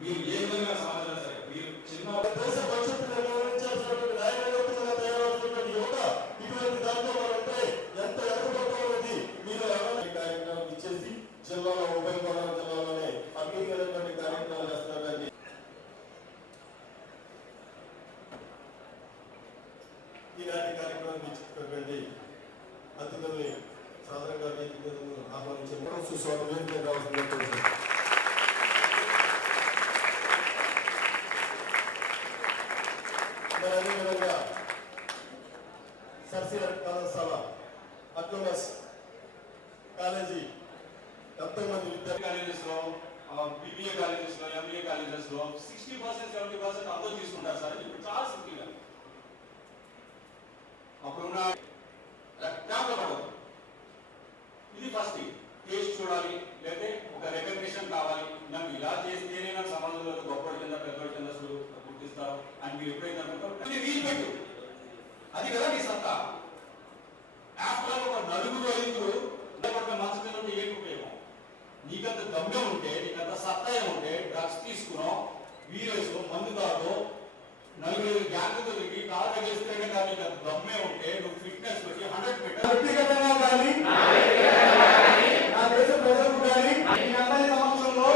మీరు ఏ విధంగా సమాచారం సరే మీరు చిన్న దేశ భవిష్యత్తు నిర్వహించాల్సినటువంటి న్యాయమూర్తులుగా తయారవుతున్నటువంటి యువత ఇటువంటి దాంట్లో ఉంటే ఎంత ఎదుర్కొంటున్నది మీరు కార్యక్రమం ఇచ్చేసి జిల్లాలో ఉభయ గోదావరి జిల్లాలోనే అద్భుతమైనటువంటి కార్యక్రమాలు చేస్తున్నారని ఈనాటి కార్యక్రమం ఇచ్చినటువంటి అతిథుల్ని సాధారణంగా ఆహ్వానించిన సుస్వాగతం కావాల్సింది. అదేవిధంగా సర్సియర్ కళాశాల అటోనమస్ కాలేజీ 70 మంది విద్యార్థి కాలేజెస్ లో BBA కాలేజెస్ లో MBA కాలేజెస్ లో 60% 70% అందరూ తీసుకుంటారు సార్. ఇప్పుడు చాలా సింపుల్గా అప్పుడున్న ట్యాబ్లో పడదు. ఇది ఫస్ట్ టేస్ట్ చూడాలి, లేకపోతే ఒక రికగ్నిషన్ కావాలి. నాకు ఇలా చేస్తేనే నాకు సమాజంలో గొప్పటి కింద పెద్దోడి కింద గుర్తిస్తారు అని మీరు ఎప్పుడైతే అనుకుంటారు వీలు పెట్టు. అది కదా నీ సత్తా. ఆఫ్టర్ ఒక నలుగురు ఐదుగురు మనసు మీద ఉంటే ఏం ఉపయోగం? నీకంత దమ్యం ఉంటే, నీకంత సత్తా ఉంటే డ్రగ్స్ తీసుకున్నావు, వీరేసుకో, మందు తాగో, నలుగురు గ్యాంగ్తో తిరిగి కాలు తగిలిస్తేనే కానీ నీకు అంత దమ్మే ఉంటే నువ్వు ఫిట్నెస్ పెట్టి 100 మీటర్ వ్యక్తిగతంగా కానీ నా దేశ ప్రజలకు కానీ మీ అందరి సమక్షంలో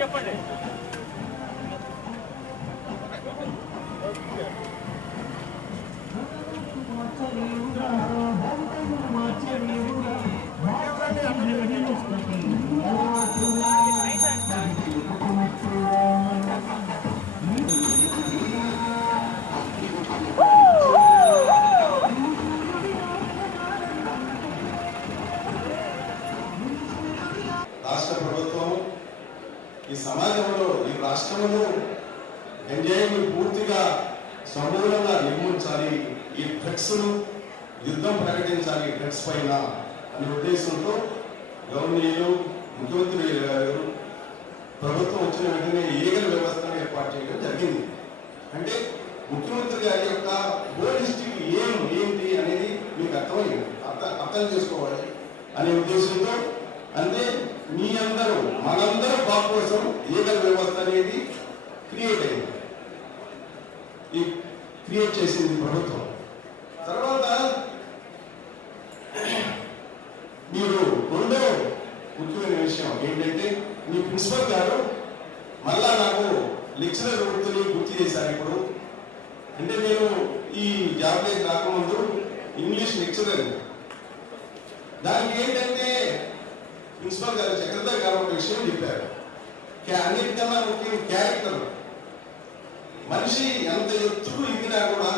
చెప్పండి. రాష్ట్ర ప్రభుత్వం ఈ సమాజంలో ఈ రాష్ట్రంలో ఎంజాయ్ని పూర్తిగా సమూలంగా నిర్మించాలి, ఈ డ్రగ్స్ను యుద్ధం ప్రకటించాలి డ్రగ్స్ పైన అనే ఉద్దేశంతో గవర్నీయులు ముఖ్యమంత్రి గారు ప్రభుత్వం వచ్చిన వెంటనే ఈగల వ్యవస్థను ఏర్పాటు చేయడం జరిగింది. అంటే ముఖ్యమంత్రి గారి యొక్క హోలిస్టిక్ ఏంటి అనేది మీకు అర్థం చేసుకోవాలి అనే ఉద్దేశంతో, అంటే మీ అందరూ మనందరూ బాగు కోసం ఈగల వ్యవస్థ అనేది క్రియేట్ చేసింది ప్రభుత్వం. తర్వాత మీరు రెండో ముఖ్యమైన విషయం ఏంటంటే, మీ ప్రిన్సిపల్ గారు మళ్ళా నాకు లెక్చరర్ వృత్తిని గుర్తు చేశారు. ఇప్పుడు అంటే నేను ఈ జాబ్లోకి రాకముందు ఇంగ్లీష్ లెక్చరర్. దానికి ఏంటంటే ప్రిన్సిపల్ గారు చక్రధర్ గారు ఒక విషయం చెప్పారు. అన్నిటికన్నా ముఖ్యం క్యారెక్టర్. మనిషి ఎంత ఎత్తుకు ఎదిగినా కూడా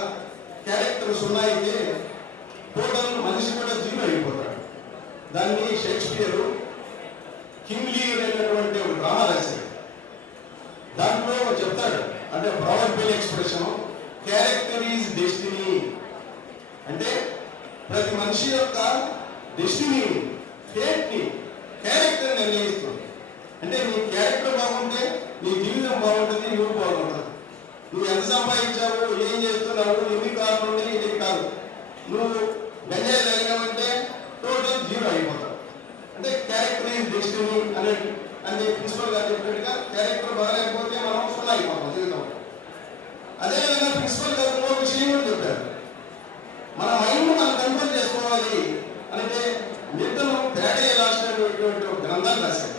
క్యారెక్టర్ 0 అయితే టోటల్ మనిషి కూడా 0 అయిపోతాడు. దాన్ని షేక్స్పియర్ కింగ్ లీర్ అనేటువంటి ఒక డ్రామా రాశాడు. దాంట్లో చెప్తాడు, అంటే ప్రావర్బియల్ ఎక్స్ప్రెషన్, క్యారెక్టర్ ఈజ్ డెస్టినీ. అంటే ప్రతి మనిషి యొక్క డెస్టినీ, ఫేట్ని క్యారెక్టర్ నిర్ణయిస్తుంది. అంటే నీ క్యారెక్టర్ బాగుంటే నీ జీవితం బాగుంటుంది, నువ్వు బాగుంటుంది. నువ్వు ఎంత సంపాదించావు, ఏం చేస్తున్నావు, ఎన్ని కార్లు ఉన్నాయి, ఇది కాదు. నువ్వు గంజాయి తాగినావంటే టోటల్ 0 అయిపోతావు. అంటే క్యారెక్టర్ ఈజ్ డెస్టినీ అంటే ప్రిన్సిపల్ గారు చెప్పినట్టుగా క్యారెక్టర్ బాగాలేకపోతే మనం 0 అయిపోతాం జీవితం. అదేవిధంగా ప్రిన్సిపల్ గారు ఇంకో విషయం కూడా చెప్పారు, మన మైండ్ మనం కంట్రోల్ చేసుకోవాలి అంటే నిద్రను తేడా రాసినటువంటి ఒక గ్రంథాలు రాశారు.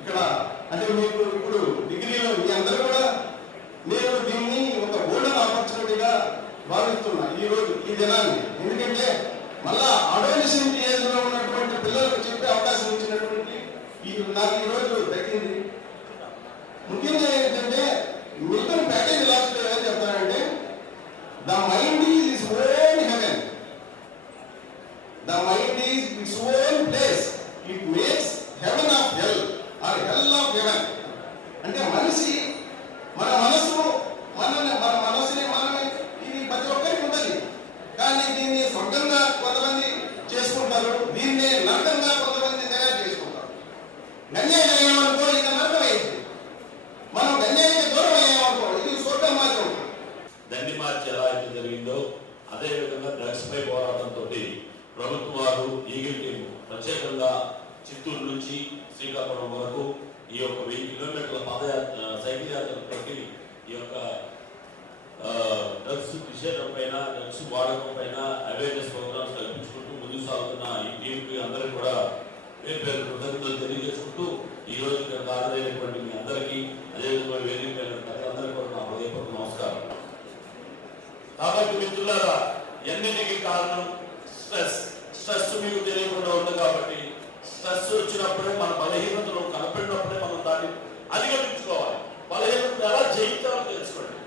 ఇక్కడ అంటే మీకు ఇప్పుడు డిగ్రీలో మీ అందరూ కూడా నేను దీన్ని ఒక గోల్డెన్ ఆపర్చునిటీగా భావిస్తున్నా ఈరోజు ఈ దినాన్ని. ఎందుకంటే మళ్ళా అడోలసెంట్ ఏజ్ లో ఉన్నటువంటి పిల్లలకు చెప్పే అవకాశం ఇచ్చినటువంటి నాకు ఈరోజు దక్కింది. ముఖ్యంగా ఏంటంటే మిల్టన్ ప్యాకేజ్ లాస్ట్ ఏం చెప్తానంటే, the mind is its own heaven, the mind is its own place. స్వర్గంగా కొంతమంది చేసుకుంటారు, దీన్నే నరకంగా కొంతమంది తయారు చేసుకుంటారు. గన్యాయం అయ్యామనుకో ఇక నరకం అయింది, మనం గన్యాయానికి దూరం అయ్యామనుకో ఇది స్వర్గం మాత్రం. దండి మార్చి ఎలా అయితే జరిగిందో అదే విధంగా డ్రగ్స్ పై పోరాటంతో ప్రభుత్వం వారు ఈగిల్ టీం ప్రత్యేకంగా చిత్తూరు నుంచి శ్రీకాకుళం వరకు ఈ యొక్క 1000 కిలోమీటర్ల సైకిల్ యాత్ర పెట్టి ఈ యొక్క డ్రగ్స్ నిషేధం పైన, డ్రగ్స్ వాడకం పైన అవేర్నెస్ ప్రోగ్రామ్స్ కల్పించుకుంటూ ముందుకు సాగుతున్న ఈ టీంకి అందరికీ కూడా పేరు పేరు కృతజ్ఞతలు తెలియజేసుకుంటూ ఈ రోజు ఇక్కడ హాజరైనటువంటి మీ అందరికీ అదేవిధంగా వేదిక పైన ప్రజలందరికీ కూడా నా హృదయపూర్వక నమస్కారం. కాబట్టి మిత్రులారా, ఎన్నిటికీ కారణం స్ట్రెస్. స్ట్రెస్ మీకు తెలియకుండా ఉంది కాబట్టి స్ట్రెస్ వచ్చినప్పుడే మన బలహీనతలు కనపడినప్పుడే మనం దాన్ని అధిగమించుకోవాలి. బలహీనతను ఎలా జయించాలో తెలుసుకోండి.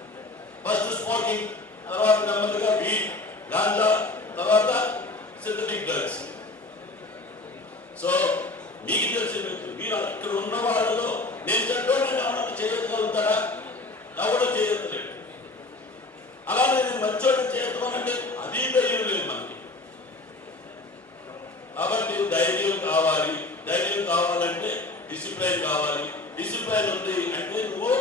ఫస్ట్ స్మోకింగ్, తర్వాత నెమ్మదిగా వీడ్, గాంజా, తర్వాత సింథటిక్ డ్రగ్స్. సో మీకు తెలిసిన మీరు ఇక్కడ ఉన్న వాళ్ళలో నేను చెడ్డోని ఏమన్నా చేయగలుగుతారా? ఎవడో చేయట్లేదు. అలానే నేను మంచోడిని చేయగలనంటే అది ధైర్యం లేదు మనకి. కాబట్టి ధైర్యం కావాలి. ధైర్యం కావాలంటే డిసిప్లైన్ కావాలి. డిసిప్లైన్ ఉంది అంటే నువ్వు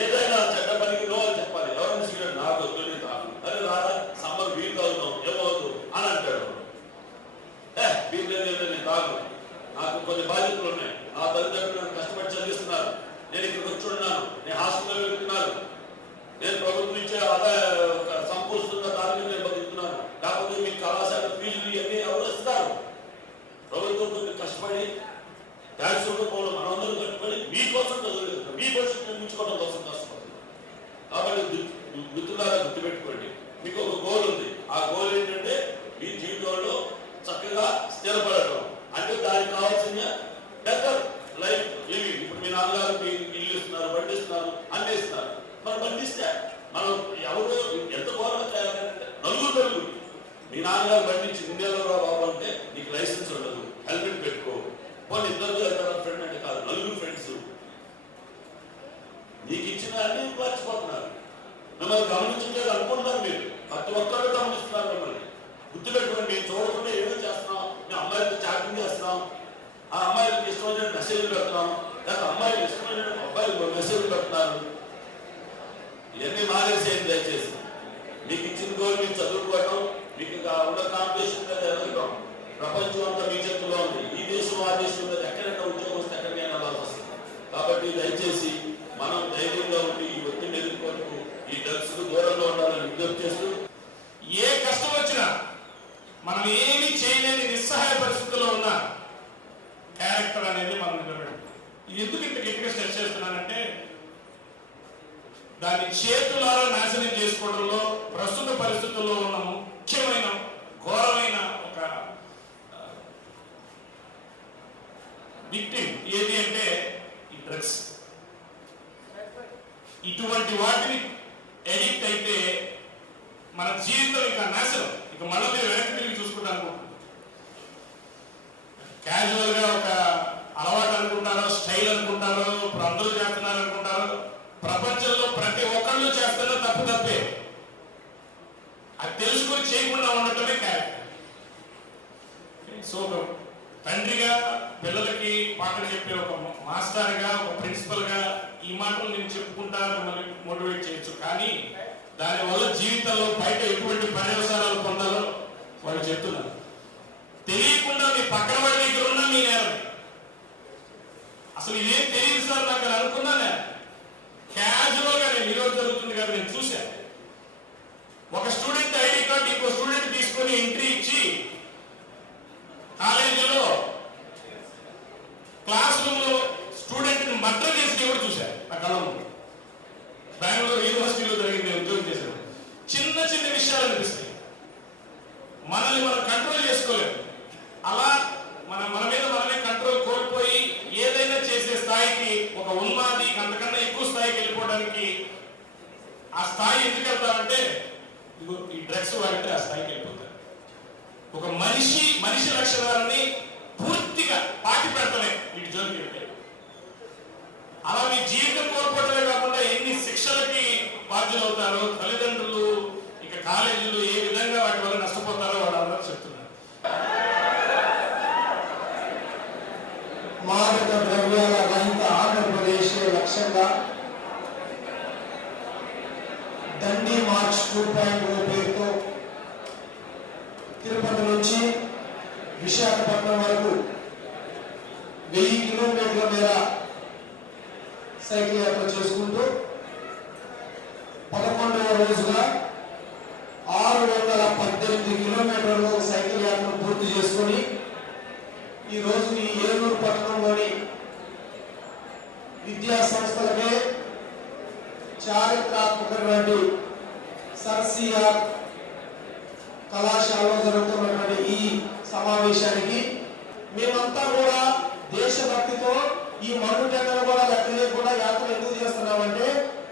ఏదైనా చెడ్డ పనికి నో అని చెప్పాలి. ఎవరైనా సిగరెట్ నాకు వద్దు తాగు, అరే రాదా సమ్మర్ వీలు తాగుతాం ఏమవుతు అని అంటాడు. వీలు లేదు నేను తాగు, నాకు కొన్ని బాధ్యతలు ఉన్నాయి, నా తల్లిదండ్రులు నన్ను కష్టపడి చదివిస్తున్నారు, నేను ఇక్కడికి వచ్చి ఉన్నాను, నేను హాస్టల్లో వెళ్తున్నాను, నేను ప్రభుత్వం ఇచ్చే ఆదాయ సంపూర్ణ దానిని నేను బతుకుతున్నాను, కాకపోతే మీ కళాశాల ఫీజులు ఇవన్నీ ఎవరు ఇస్తారు? ప్రభుత్వం కొన్ని కష్టపడి ట్యాక్స్ రూపంలో మనందరూ కట్టుబడి మీకోసం చదువుతుంది, మీ భవిష్యత్తు నిర్మించుకోవడం కోసం కష్టపడుతుంది. కాబట్టి మిత్రులారా గుర్తుపెట్టుకోండి, మీకు ఒక గోల్ ఉంది. ఆ గోల్ ఏంటంటే మీ జీవితంలో చక్కగా స్థిరపడటం. అంటే దానికి కావాల్సిన బెటర్ లైఫ్ లివింగ్. ఇప్పుడు మీ నాన్నగారు మీ ఇల్లు ఇస్తున్నారు, బండి ఇస్తున్నారు, అన్ని ఇస్తున్నారు. మనం బండి ఇస్తే మనం ఎవరు ఎంత ఘోరంగా తయారంటే నలుగురు మీ నాన్నగారు బండి ఇచ్చి ఇండియాలో బాబు అంటే నీకు లైసెన్స్ ఉండదు, హెల్మెట్ పెట్టుకో, పోనీ ఇద్దరు వెళ్తారు ఫ్రెండ్ అంటే కాదు, నలుగురు ఫ్రెండ్స్ నీకు ఇచ్చిన అన్ని మర్చిపోతున్నారు. మిమ్మల్ని గమనించలేదు అనుకుంటున్నారు. మీరు ప్రతి ఒక్కరు గమనిస్తున్నారు. మిమ్మల్ని గుర్తుపెట్టుకోండి. మేము చూడకుండా ఏమో చేస్తున్నాం, మేము అమ్మాయిలతో చాటింగ్ చేస్తున్నాం, ఆ అమ్మాయిలకి ఇష్టమైన మెసేజ్లు పెడుతున్నాం, లేకపోతే అమ్మాయిలు ఇష్టమైన అబ్బాయిలు మెసేజ్లు పెడుతున్నారు. ఇవన్నీ మానేసేయండి దయచేసి. మీకు ఇచ్చిన గోల్ మీరు చదువుకోవటం, మీకు ఉన్న కాంపిటీషన్ మీద ఎదగటం. ప్రపంచం అంతా మీ చేతుల్లో ఉంది. ఈ దేశం ఆ దేశం మీద ఎక్కడైనా ఉద్యోగం వస్తే ఎక్కడికైనా వెళ్ళాల్సి వస్తుంది. కాబట్టి దయచేసి మనం ధైర్యంగా ఉండి ఈ ఒత్తిడిని ఎదుర్కొంటూ ఈ డ్రగ్స్ కు దూరంగా ఉండాలని విజ్ఞప్తి చేస్తూ, ఏ కష్టం వచ్చినా మనం ఏమీ చేయలేని నిస్సహాయ పరిస్థితుల్లో ఉన్న క్యారెక్టర్ అనేది మనం నిలబెట్టాలి. ఇది ఎందుకు ఇంత గట్టిగా స్ట్రెస్ చేస్తున్నానంటే, దాన్ని చేతులారా నాశనం చేసుకోవడంలో ప్రస్తుత పరిస్థితుల్లో ఉన్న ముఖ్యమైన ఘోరమైన ఒక విక్టిమ్ ఏది అంటే ఈ డ్రగ్స్. ఇటువంటి వాటిని ఎడిక్ట్ అయితే మన జీవితం ఇక నాశనం. ఇక మళ్ళీ మీరు వెనక్కి తిరిగి చూసుకుంటాను. క్యాజువల్ గా ఒక అలవాటు అనుకుంటారో, స్టైల్ అనుకుంటారో, ఇప్పుడు అందరూ చేస్తున్నారు అనుకుంటారో. ప్రపంచంలో ప్రతి ఒక్కళ్ళు చేస్తున్న తప్పు తప్పే. అది తెలుసుకొని చేయకుండా ఉండటమే క్యారెక్టర్. సో తండ్రిగా పిల్లలకి పాటలు చెప్పే ఒక మాస్టర్గా, ఒక ప్రిన్సిపల్ గా ఈ మాటలు నేను చెప్పుకుంటా మిమ్మల్ని మోటివేట్ చేయొచ్చు. కానీ దానివల్ల జీవితంలో బయట ఎటువంటి పర్యవసానాలు పొందాలో వాళ్ళు చెప్తున్నారు. తెలియకుండా మీ పక్కన వాడి దగ్గర ఉన్నా మీ నేరం. అసలు ఇదేం తెలియదు సార్ నాకు అని అనుకున్నానే. క్యాజువల్ గా నేను ఈరోజు జరుగుతుంది కదా, నేను చూశాను. ఒక స్టూడెంట్ ఐడి కార్డు ఇంకో స్టూడెంట్ తీసుకొని ఎంట్రీ ఇచ్చి కాలేజీలో క్లాస్ రూమ్ లో స్టూడెంట్ ని మర్డర్ చేసి కూడా చూశారు నా కళ్ళలో. బెంగళూరు యూనివర్సిటీలో జరిగింది, ఉద్యోగం చేశారు. చిన్న చిన్న విషయాలు అనిపిస్తాయి. మనల్ని మనం కంట్రోల్ చేసుకోలేము. అలా మన మీద మనమే కంట్రోల్ కోల్పోయి ఏదైనా చేసే స్థాయికి, ఒక ఉన్మాది అంతకన్నా ఎక్కువ స్థాయికి వెళ్ళిపోవడానికి ఆ స్థాయి ఎందుకు వెళ్తామంటే ఈ డ్రగ్స్ వాడితే ఆ స్థాయికి వెళ్ళిపోతారు. ఒక మనిషి లక్షణాలని పూర్తిగా పాటి పెడతానే వీటి జోలికి వెళ్తే. అలా మీ జీవితం కోల్పోవడమే కాకుండా ఎన్ని శిక్షలకి బాధ్యులు అవుతారో తల్లిదండ్రులు, ఇక కాలేజీలు ఏ విధంగా వాటి వల్ల నష్టపోతారో తిరుపతి నుంచి విశాఖపట్నం వరకు 1000 కిలోమీటర్ల మేర సైకిల్ యాత్ర చేసుకుంటూ 11వ రోజుగా 618 కిలోమీటర్లు సైకిల్ యాత్ర పూర్తి చేసుకొని ఈ రోజు ఈ ఏలూరు పట్టణంలోని విద్యా సంస్థలకే చారిత్రాత్మకమైనటువంటి సర్సిఆర్ కళాశాలలో జరుగుతున్నటువంటి ఈ సమావేశానికి మేమంతా కూడా దేశభక్తితో ఈ మనుటెండలు కూడా లెక్క లేకుండా యాత్ర ఎందుకు చేస్తున్నామంటే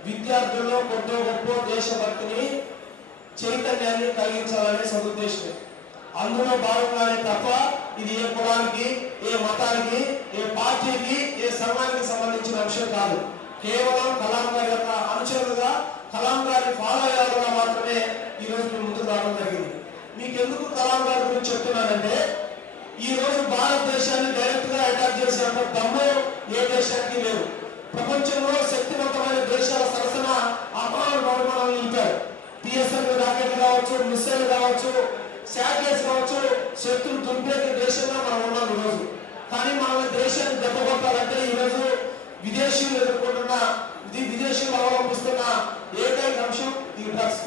విద్యార్థుల్లో కొద్దో గొప్ప దేశభక్తిని చైతన్యాన్ని కలిగించాలనే సదుద్దేశం. అందులో భాగంగానే తప్ప ఇది ఏ కులానికి, ఏ మతానికి, ఏ పార్టీకి, ఏ సంఘానికి సంబంధించిన అంశం కాదు. కేవలం కలాం గారి యొక్క అనుచరులుగా, కలాం గారిని ఫాలో అయ్యాలుగా మాత్రమే ఈ రోజు మేము ముందుకు రావడం జరిగింది. మీకు ఎందుకు కలాం గారి గురించి చెప్తున్నానంటే ఈ రోజు భారతదేశాన్ని డైరెక్ట్ గా అటాక్ చేసే దమ్ము ఏ దేశానికి లేదు. ప్రపంచంలో శక్తివంతమైన దేశాల సరసన అపారణ నిలిపారు. పిఎస్ఎల్ రాకెట్ కావచ్చు, మిస్సైల్ కావచ్చు, శాటిలైట్స్ కావచ్చు, శత్రు దుర్భేద దేశంగా మనం ఉన్నాం ఈ రోజు. కానీ మన దేశాన్ని దెబ్బకొట్టాలంటే ఈ రోజు విదేశీయులు ఎదుర్కొంటున్న విదేశీయులు అవలంబిస్తున్న ఏకైక అంశం ఈ డ్రగ్స్.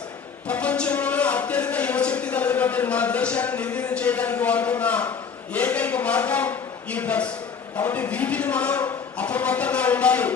ప్రపంచంలోనే అత్యధిక యువశక్తి కలిగినటువంటి మన దేశాన్ని నిర్వీర్యం చేయడానికి వాడుతున్న ఏకైక మార్గం ఈ డ్రగ్స్. కాబట్టి వీటిని మనం అప్రమత్తంగా ఉండాలి.